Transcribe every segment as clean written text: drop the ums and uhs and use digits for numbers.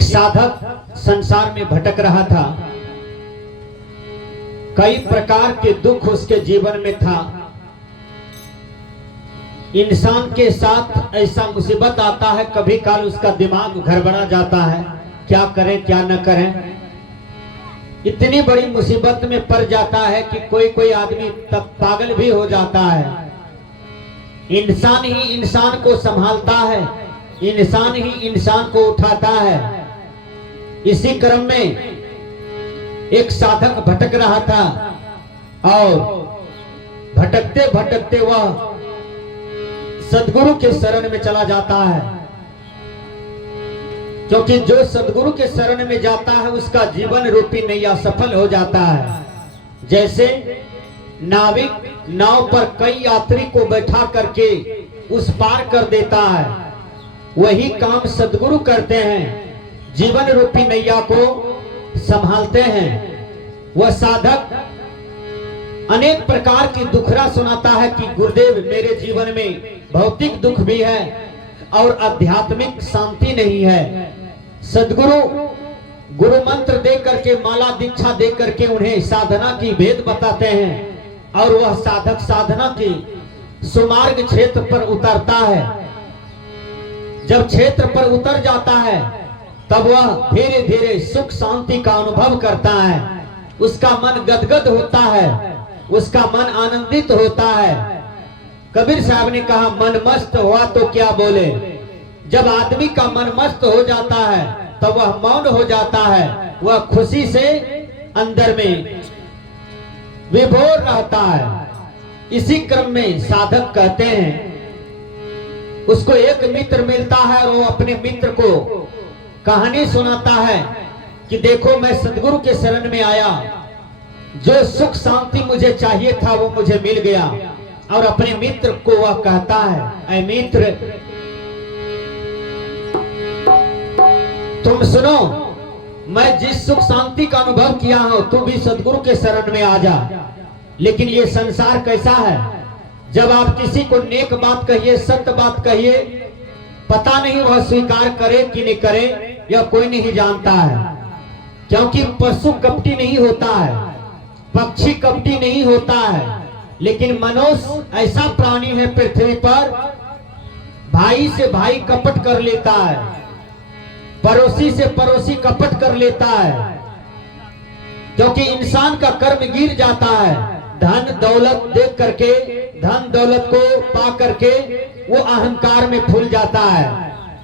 साधक संसार में भटक रहा था। कई प्रकार के दुख उसके जीवन में था। इंसान के साथ ऐसा मुसीबत आता है, कभी काल उसका दिमाग गड़बड़ा जाता है, क्या करे क्या न करे। इतनी बड़ी मुसीबत में पड़ जाता है कि कोई कोई आदमी तक पागल भी हो जाता है। इंसान ही इंसान को संभालता है, इंसान ही इंसान को उठाता है। इसी क्रम में एक साधक भटक रहा था और भटकते भटकते वह सदगुरु के शरण में चला जाता है, क्योंकि जो सदगुरु के शरण में जाता है उसका जीवन रूपी नैया सफल हो जाता है। जैसे नाविक नाव पर कई यात्री को बैठा करके उस पार कर देता है, वही काम सदगुरु करते हैं, जीवन रूपी नैया को संभालते हैं। वह साधक अनेक प्रकार की दुखड़ा सुनाता है कि गुरुदेव मेरे जीवन में भौतिक दुख भी है और आध्यात्मिक शांति नहीं है। सदगुरु गुरु मंत्र दे करके, माला दीक्षा दे करके उन्हें साधना की भेद बताते हैं और वह साधक साधना की सुमार्ग क्षेत्र पर उतरता है। जब क्षेत्र पर उतर जाता है तब वह धीरे धीरे सुख शांति का अनुभव करता है। उसका मन गदगद होता है, उसका मन आनंदित होता है। कबीर साहब ने कहा, मन मस्त हुआ तो क्या बोले। जब आदमी का मन मस्त हो जाता है तब वह मौन हो जाता है, वह खुशी से अंदर में विभोर रहता है। इसी क्रम में साधक कहते हैं, उसको एक मित्र मिलता है और वो अपने मित्र को कहानी सुनाता है कि देखो मैं सदगुरु के शरण में आया, जो सुख शांति मुझे चाहिए था वो मुझे मिल गया। और अपने मित्र को वह कहता है, ऐ मित्र तुम सुनो, मैं जिस सुख शांति का अनुभव किया हूं तू भी सदगुरु के शरण में आ जा। लेकिन ये संसार कैसा है, जब आप किसी को नेक बात कहिए, सत्य बात कहिए, पता नहीं वह स्वीकार करे कि नहीं करे, यह कोई नहीं जानता है। क्योंकि पशु कपटी नहीं होता है, पक्षी कपटी नहीं होता है, लेकिन मनुष्य ऐसा प्राणी है पृथ्वी पर, भाई से भाई कपट कर लेता है, पड़ोसी से पड़ोसी कपट कर लेता है। क्योंकि इंसान का कर्म गिर जाता है, धन दौलत देख करके, धन दौलत को पा करके वो अहंकार में फूल जाता है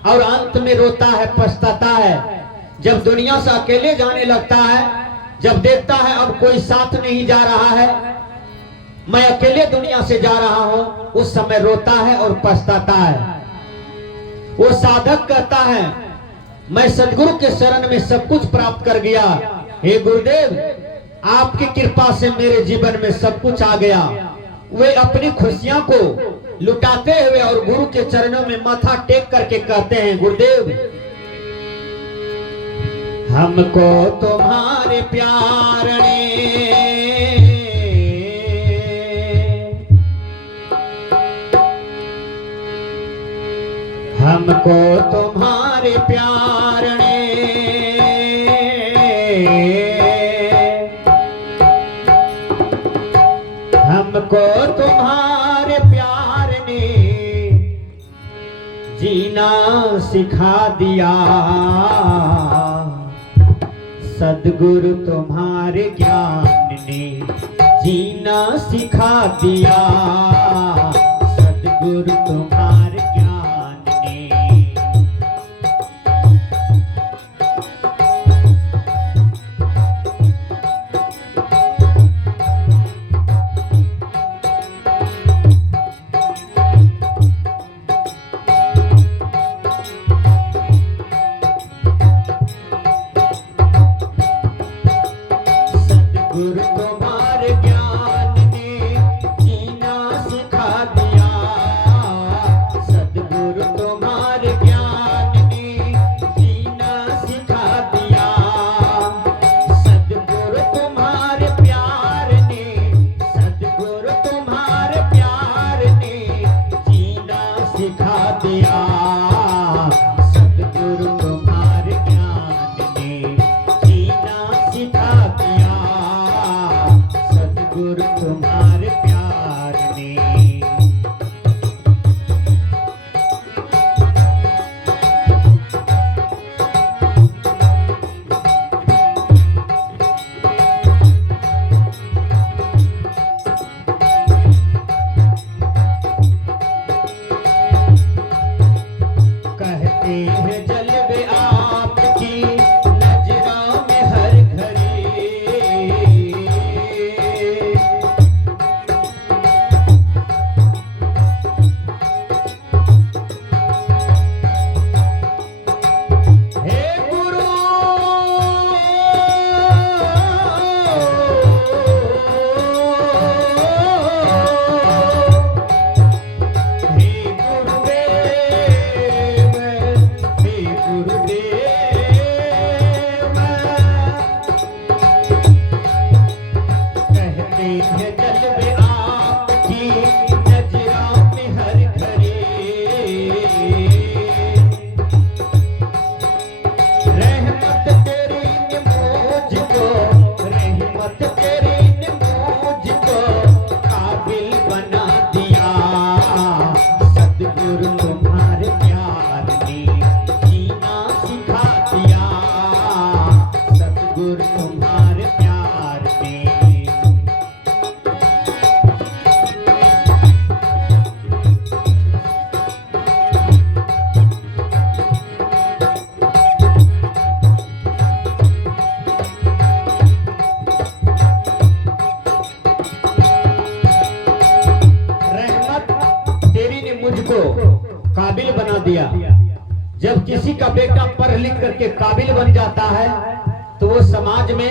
और अंत में रोता है, पछताता है। जब दुनिया से अकेले जाने लगता है, जब देखता है अब कोई साथ नहीं जा रहा है, मैं अकेले दुनिया से जा रहा हूं, उस समय रोता है और पछताता है। वो साधक कहता है, मैं सदगुरु के शरण में सब कुछ प्राप्त कर गया। हे गुरुदेव, आपकी कृपा से मेरे जीवन में सब कुछ आ गया। वे अपनी खुशियां को लुटाते हुए और गुरु के चरणों में माथा टेक करके कहते हैं, गुरुदेव हमको तुम्हारे प्यार ने हमको तुम्हारे प्यार ने हमको तुम्हारे प्यार ने जीना सिखा दिया। सदगुरु तुम्हारे ज्ञान ने जीना सिखा दिया। सदगुरु तुम्हारे ज्ञान ने गुरु तुम्हारे ज्ञान ने जीना बेटा पढ़ लिख करके काबिल बन जाता है तो वो समाज में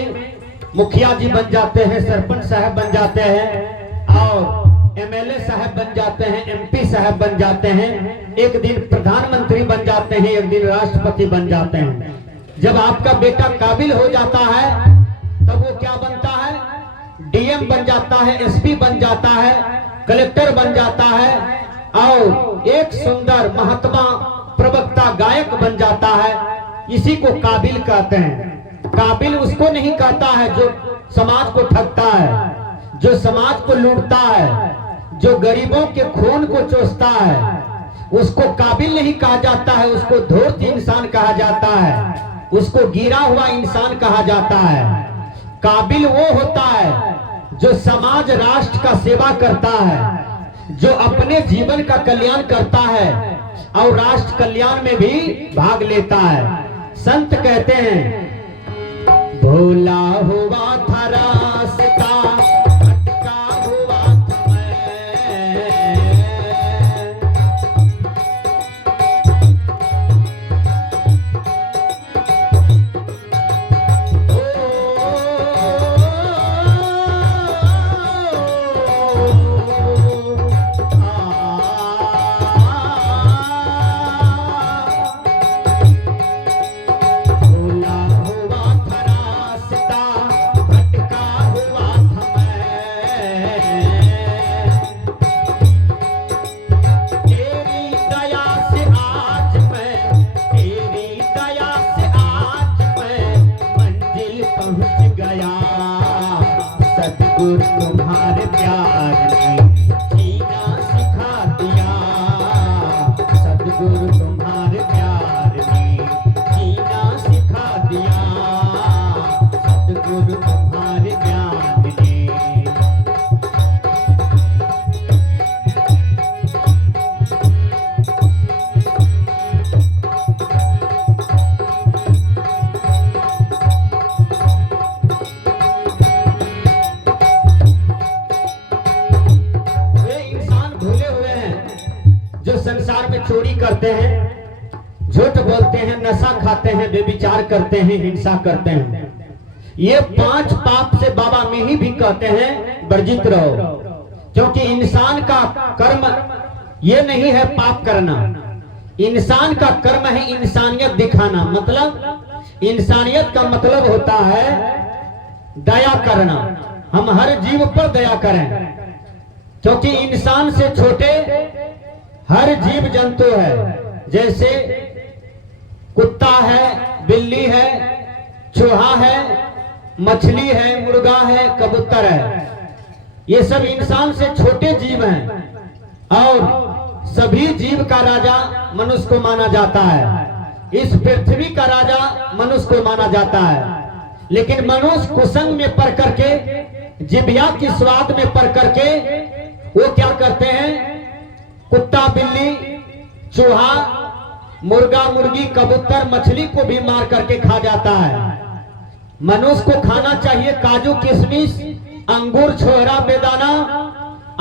मुखिया जी बन जाते हैं, सरपंच साहब बन जाते हैं और एमएलए साहब बन जाते हैं, एमपी साहब बन जाते हैं, एक दिन प्रधानमंत्री बन जाते हैं, एक दिन राष्ट्रपति बन जाते हैं। जब आपका बेटा काबिल हो जाता है तब वो क्या बनता है? डीएम बन जाता है, एसपी बन जाता है, कलेक्टर बन जाता है और एक सुंदर महात्मा प्रवक्ता गायक बन जाता है। इसी को काबिल कहते हैं। काबिल उसको नहीं कहता है जो समाज को ठगता है, जो समाज को लूटता है, जो गरीबों के खून को चूसता है, उसको काबिल नहीं कहा जाता है, उसको धूर्त इंसान कहा जाता है, उसको गिरा हुआ इंसान कहा जाता है। काबिल वो होता है जो समाज राष्ट्र का सेवा करता है, जो अपने जीवन का कल्याण करता है और राष्ट्र कल्याण में भी भाग लेता है। संत कहते हैं भोला हुआ था रास्ता, भटका हुआ था मैं। सतगुरु तुम्हारे प्यार ने जीना सिखा दिया, सतगुरु तुम्हारे प्यार ने जीना सिखा दिया, सतगुरु तुम्हारे ज्ञान ने। जो संसार में चोरी करते हैं, झूठ बोलते हैं, नशा खाते हैं, बेविचार करते हैं, हिंसा करते हैं, ये 5 पाप से बाबा में भी कहते हैं वर्जित रहो। क्योंकि इंसान का कर्म ये नहीं है पाप करना, इंसान का कर्म है इंसानियत दिखाना। मतलब इंसानियत का मतलब होता है दया करना। हम हर जीव पर दया करें, क्योंकि इंसान से छोटे हर जीव जंतु है। जैसे कुत्ता है, बिल्ली है, चूहा है, मछली है, मुर्गा है, कबूतर है, ये सब इंसान से छोटे जीव हैं और सभी जीव का राजा मनुष्य को माना जाता है। इस पृथ्वी का राजा मनुष्य को माना जाता है। लेकिन मनुष्य कुसंग में पड़ करके, जिभिया की स्वाद में पड़ करके वो क्या करते हैं? कुत्ता, बिल्ली, चूहा, मुर्गा, मुर्गी, कबूतर, मछली को भी मार करके खा जाता है। मनुष्य को खाना चाहिए काजू, किशमिश, अंगूर, छोहरा, बेदाना,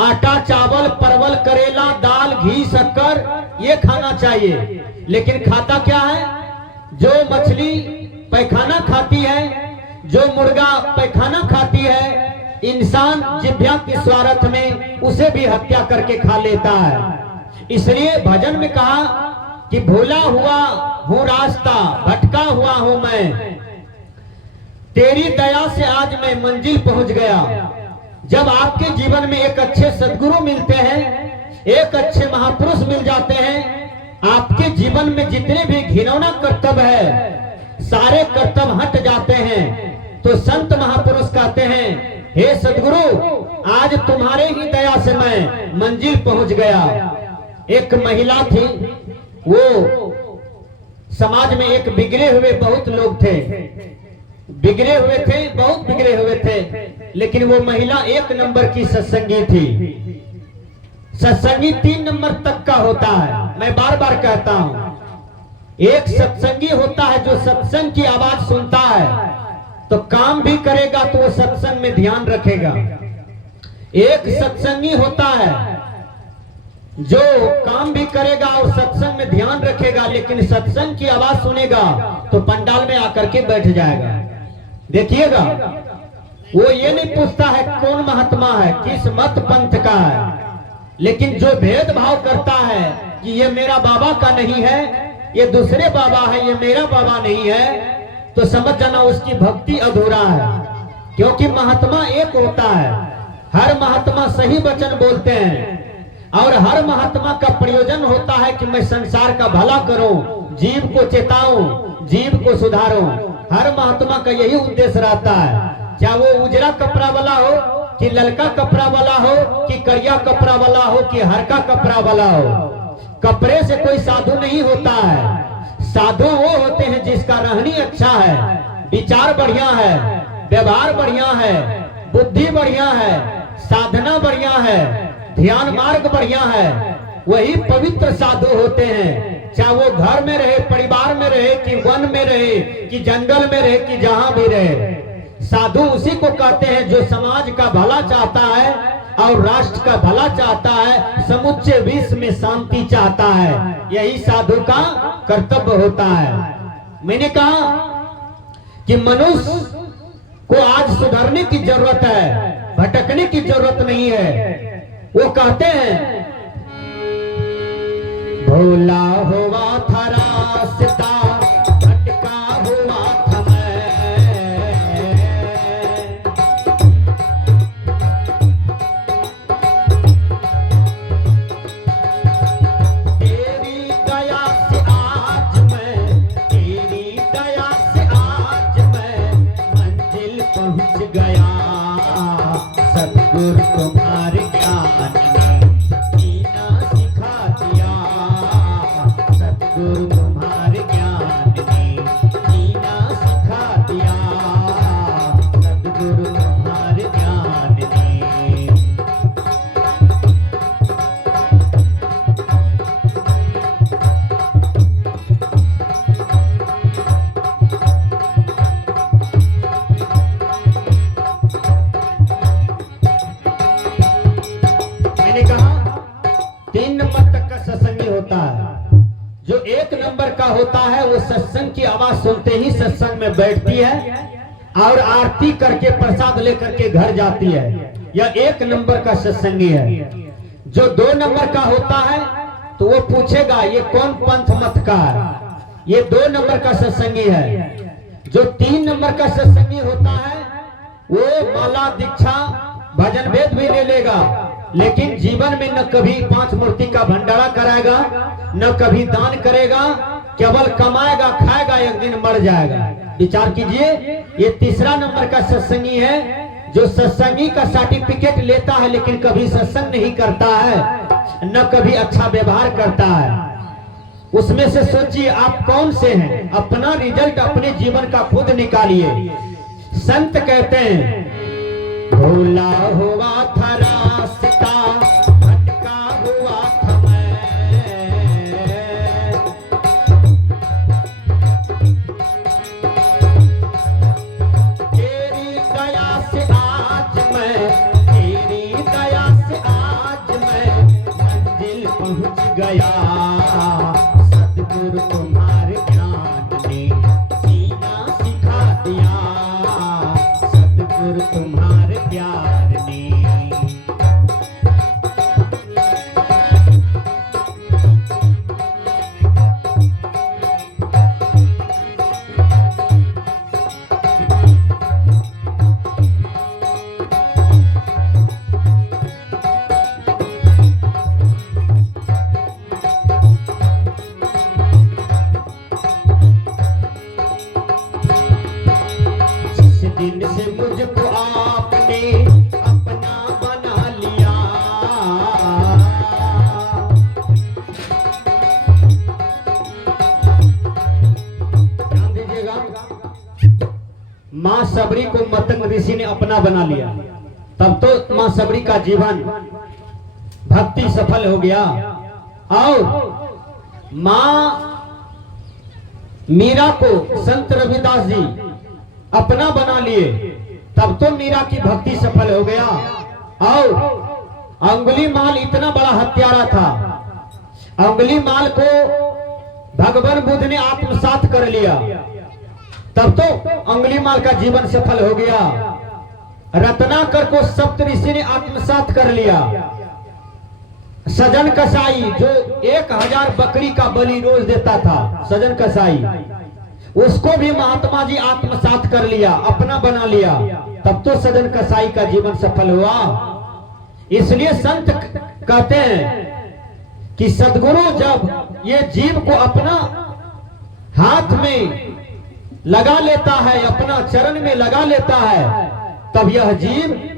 आटा, चावल, परवल, करेला, दाल, घी, शक्कर, ये खाना चाहिए। लेकिन खाता क्या है? जो मछली पैखाना खाती है, जो मुर्गा पैखाना खाती है, इंसान जिभ्या की स्वार्थ में उसे भी हत्या करके खा लेता है। इसलिए भजन में कहा कि भूला हुआ हूँ रास्ता, भटका हुआ हूं मैं, तेरी दया से आज मैं मंजिल पहुंच गया। जब आपके जीवन में एक अच्छे सद्गुरु मिलते हैं, एक अच्छे महापुरुष मिल जाते हैं, आपके जीवन में जितने भी घिनौना कर्तव्य है सारे कर्तव्य हट जाते हैं। तो संत महापुरुष कहते हैं हे सद्गुरु, आज तुम्हारे ही दया से मैं मंजिल पहुंच गया। एक महिला थी, वो समाज में एक बिगड़े हुए बहुत लोग थे, बिगड़े हुए थे, बहुत बिगड़े हुए थे, लेकिन वो महिला 1 नंबर की सत्संगी थी। सत्संगी 3 नंबर तक का होता है। मैं बार बार कहता हूं, एक सत्संगी होता है जो सत्संग की आवाज सुनता है तो काम भी करेगा, तो वो सत्संग में ध्यान रखेगा। एक सत्संगी होता है जो काम भी करेगा और सत्संग में ध्यान रखेगा, लेकिन सत्संग की आवाज सुनेगा तो पंडाल में आकर के बैठ जाएगा। देखिएगा, वो ये नहीं पूछता है कौन महात्मा है, किस मत पंथ का है, लेकिन जो भेदभाव करता है कि ये मेरा बाबा का नहीं है, ये दूसरे बाबा है, ये मेरा बाबा नहीं है, तो समझ जाना उसकी भक्ति अधूरा है। क्योंकि महात्मा एक होता है, हर महात्मा सही वचन बोलते हैं और हर महात्मा का प्रयोजन होता है कि मैं संसार का भला करूं, जीव को चेताऊं, जीव को सुधारूं। हर महात्मा का यही उद्देश्य रहता है, चाहे वो उजरा कपड़ा वाला हो कि ललका कपड़ा वाला हो कि करिया कपड़ा वाला हो कि हरका कपड़ा वाला हो। कपड़े से कोई साधु नहीं होता है। साधु वो होते हैं जिसका रहनी अच्छा है, विचार बढ़िया है, व्यवहार बढ़िया है, बुद्धि बढ़िया है, साधना बढ़िया है, ध्यान मार्ग बढ़िया है, वही पवित्र साधु होते हैं। चाहे वो घर में रहे, परिवार में रहे कि वन में रहे कि जंगल में रहे कि जहां भी रहे, साधु उसी को कहते हैं जो समाज का भला चाहता है और राष्ट्र का भला चाहता है, समुच्चय विश्व में शांति चाहता है। यही साधु का कर्तव्य होता है। मैंने कहा कि मनुष्य को आज सुधरने की जरूरत है, भटकने की जरूरत नहीं है। वो कहते हैं भोला हुआ था रास्ता, भटका हुआ था मैं, तेरी दया से आज मैं, तेरी दया से आज मैं मंजिल पहुंच गया। सतगुरु तुम्हारे ज्ञान ने जीना सिखा दिया, सतगुरु तुम्हारे ज्ञान ने जीना सिखा दिया, सतगुरु तुम्हारे ज्ञान ने। मैंने कहा 3 नंबर तक का सत्संगी होता है। जो 1 नंबर का होता है वो सत्संग की आवाज सुनते ही सत्संग में बैठती है और आरती करके प्रसाद लेकर के घर जाती है। यह 1 नंबर का सत्संगी है। जो 2 नंबर का होता है तो वो पूछेगा ये कौन पंथ मत का है, ये 2 नंबर का सत्संगी है। जो 3 नंबर का सत्संगी होता है वो माला दीक्षा भजन वेद भी ले लेगा, लेकिन जीवन में न कभी 5 मूर्ति का भंडारा कराएगा, न कभी दान करेगा, केवल कमाएगा, खाएगा, एक दिन मर जाएगा। विचार कीजिए, ये 3रा नंबर का सत्संगी है जो सत्संगी का सर्टिफिकेट लेता है लेकिन कभी सत्संग नहीं करता है, न कभी अच्छा व्यवहार करता है। उसमें से सोचिए आप कौन से हैं, अपना रिजल्ट अपने जीवन का खुद निकालिए। संत कहते हैं भोला हुआ था रास्ता, भटका हुआ था मैं, तेरी दया से आज मैं, तेरी दया से आज मैं मंजिल पहुंच गया। सतगुरु तुम्हारे ज्ञान ने जीना सिखा दिया, सतगुरु तुम्हारे प्यार ने। जिस दिन से मुझको आपने अपना बना लिया, ध्यान दीजिएगा, मां सबरी को मतंग ऋषि ने अपना बना लिया, तब तो मां सबरी का जीवन भक्ति सफल हो गया। और मां मीरा को संत रविदास जी अपना बना लिए, तब तो मीरा की भक्ति सफल हो गया। अंगुली माल इतना बड़ा हत्यारा था। अंगुली माल को भगवान बुद्ध ने आत्मसात कर लिया, तब तो अंगुली माल का जीवन सफल हो गया। रत्नाकर को सप्तऋषि ने आत्मसात कर लिया। सजन कसाई जो 1000 बकरी का बलि रोज देता था, सजन कसाई, उसको भी महात्मा जी आत्मसात कर लिया, अपना बना लिया, तब तो सजन कसाई का जीवन सफल हुआ। इसलिए संत कहते हैं कि सदगुरु जब ये जीव को अपना हाथ में लगा लेता है, अपना चरण में लगा लेता है, तब यह जीव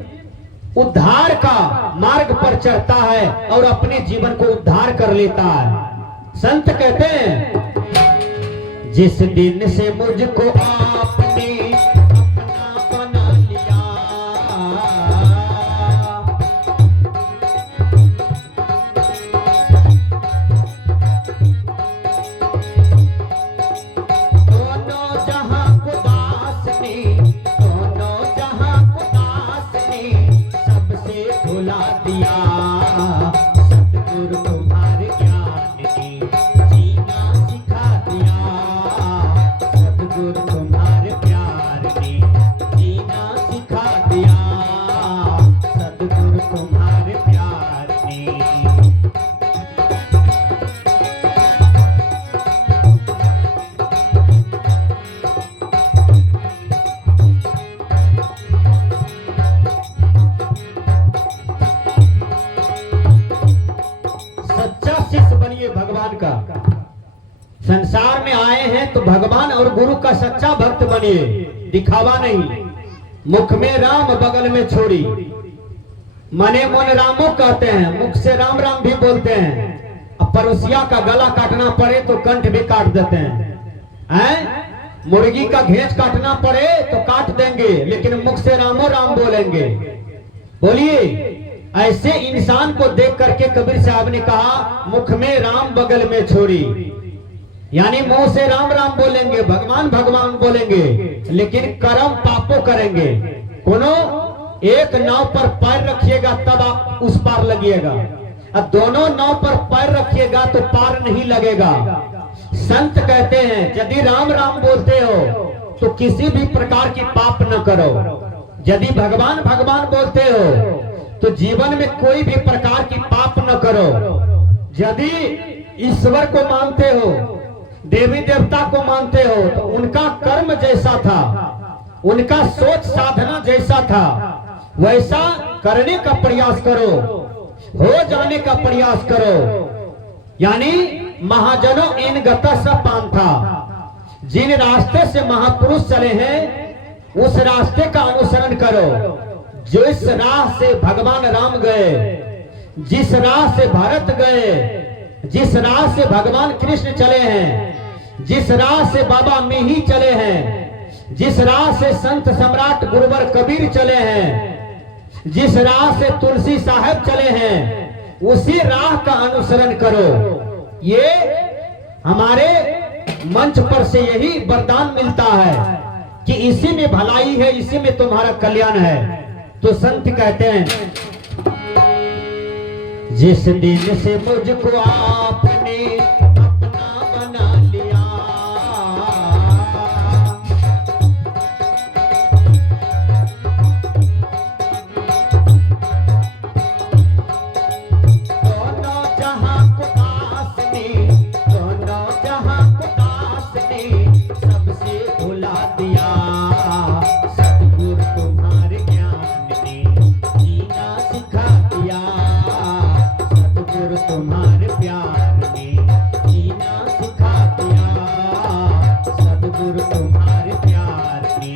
उद्धार का मार्ग पर चढ़ता है और अपने जीवन को उद्धार कर लेता है। संत कहते हैं जिस दिन से मुझको आपने अपना बना लिया, दोनों जहां को दास ने, दोनों जहां को दास ने सबसे भुला दिया। सतगुरु तुम्हारे ज्ञान ने जीना सिखा दिया, सतगुरु तुम्हारे प्यार ने जीना सिखा दिया, सतगुरु तुम्हारे प्यार ने। सच्चा शिष्य बनिए भगवान का। संसार में आए हैं तो भगवान और गुरु का सच्चा भक्त बनिए, दिखावा नहीं। मुख में राम बगल में छोड़ी, मने मन रामो कहते हैं, मुख से राम राम भी बोलते हैं। अब पड़ोसिया का गला काटना पड़े तो कंठ भी काट देते हैं। मुर्गी का घेंच काटना पड़े तो काट देंगे, लेकिन मुख से रामो राम बोलेंगे। बोलिए, ऐसे इंसान को देख करके कबीर साहब ने कहा मुख में राम बगल में छोड़ी, यानी मुंह से राम राम बोलेंगे, भगवान भगवान बोलेंगे, लेकिन कर्म पापों करेंगे। कोनो एक नाव पर पैर रखिएगा तब आप उस पार लगिएगा, अब दोनों नाव पर पैर रखिएगा तो पार नहीं लगेगा। संत कहते हैं यदि राम राम बोलते हो तो किसी भी प्रकार की पाप न करो, यदि भगवान भगवान बोलते हो तो जीवन में कोई भी प्रकार की पाप न करो। यदि ईश्वर को मानते हो, देवी देवता को मानते हो, तो उनका कर्म जैसा था, उनका सोच साधना जैसा था, वैसा करने का प्रयास करो, हो जाने का प्रयास करो। यानी महाजनों इन गतः पान था, जिन रास्ते से महापुरुष चले हैं उस रास्ते का अनुसरण करो। जिस राह से भगवान राम गए, जिस राह से भरत गए, जिस राह से भगवान कृष्ण चले हैं, जिस राह से बाबा मिही चले हैं, जिस राह से संत सम्राट गुरुवर कबीर चले हैं, जिस राह से तुलसी साहब चले हैं, उसी राह का अनुसरण करो। ये हमारे मंच पर से यही वरदान मिलता है कि इसी में भलाई है, इसी में तुम्हारा कल्याण है। तो संत कहते हैं जिस दिन से मुझको आपने अपना बना लिया, दोनों जहां को दास ने, दोनों जहां को दास ने सबसे भुला दिया। सतगुरु तुम्हारे ज्ञान ने जीना सिखा दिया, सतगुरु तुम्हारे प्यार ने जीना सिखा दिया, सतगुरु तुम्हारे प्यार ने।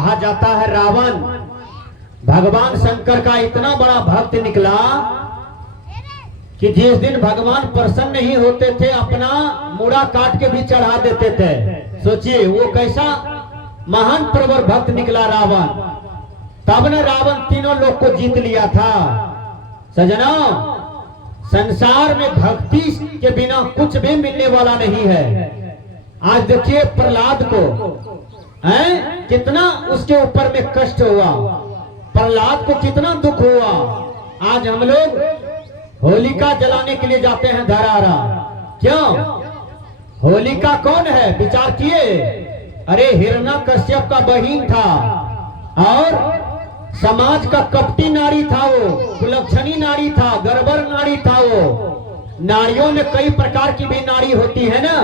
कहा जाता है रावण भगवान शंकर का इतना बड़ा भक्त निकला कि जिस दिन भगवान प्रसन्न नहीं होते थे अपना मुड़ा काट के भी चढ़ा देते थे। सोचिए वो कैसा महान प्रवर भक्त निकला रावण। तब ने रावण तीनों लोग को जीत लिया था। सजना, संसार में भक्ति के बिना कुछ भी मिलने वाला नहीं है। आज देखिए प्रहलाद को हैं कितना उसके ऊपर में कष्ट हुआ, प्रहलाद को कितना दुख हुआ। आज हम लोग होलिका जलाने के लिए जाते हैं धरारा। क्यों? होलिका कौन है विचार किए? अरे हिरण्यकश्यप का बहिन था और समाज का कपटी नारी था, वो कुलक्षणी नारी था, गड़बड़ नारी था। वो नारियों में कई प्रकार की भी नारी होती है ना,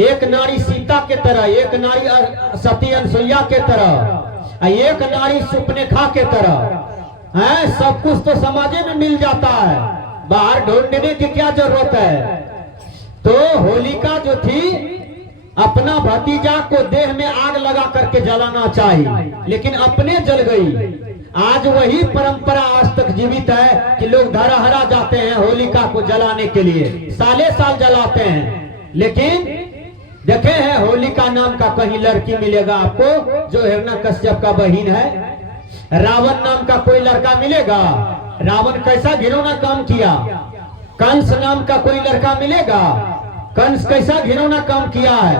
एक नारी सीता के तरह, एक नारी सती अनसुईया के तरह, एक नारी सुपनेखा के तरह है। सब कुछ तो समाजे में मिल जाता है, बाहर ढूंढने की क्या जरूरत है। तो होलिका जो थी अपना भतीजा को देह में आग लगा करके जलाना चाहिए, लेकिन अपने जल गई। आज वही परंपरा आज तक जीवित है कि लोग धराहरा जाते हैं होलिका को जलाने के लिए, साले साल जलाते हैं। लेकिन देखे हैं होलिका नाम का कहीं लड़की मिलेगा आपको जो हिरण्यकश्यप का बहिन है? रावण नाम का कोई लड़का मिलेगा? रावण कैसा घिनौना काम किया। कंस नाम का कोई लड़का मिलेगा? कंस कैसा घिनौना काम किया है।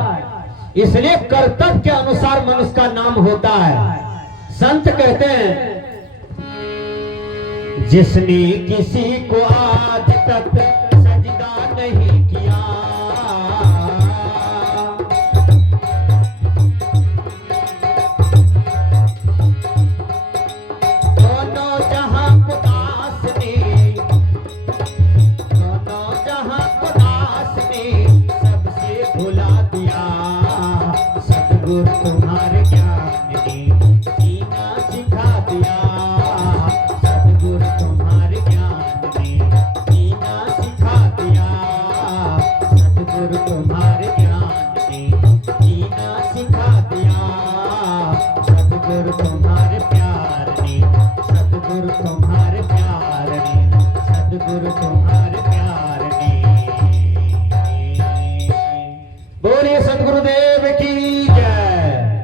इसलिए कर्तव्य के अनुसार मनुष्य का नाम होता है। संत कहते हैं जिसने किसी को आज तक सजदा नहीं किया, दोनों जहां को दास ने, दोनों जहां को दास ने सबसे भुला दिया। सतगुरु तुम्हारे ज्ञान ने जीना सिखा दिया। सतगुरु तुम्हारे ज्ञान ने जीना सिखा दिया। सतगुरु तुम्हारे ज्ञान ने जीना सिखा दिया। सतगुरु तुम्हारे प्यार ने, सतगुरु तुम्हारे प्यार ने, सतगुरु तुम्हारे प्यार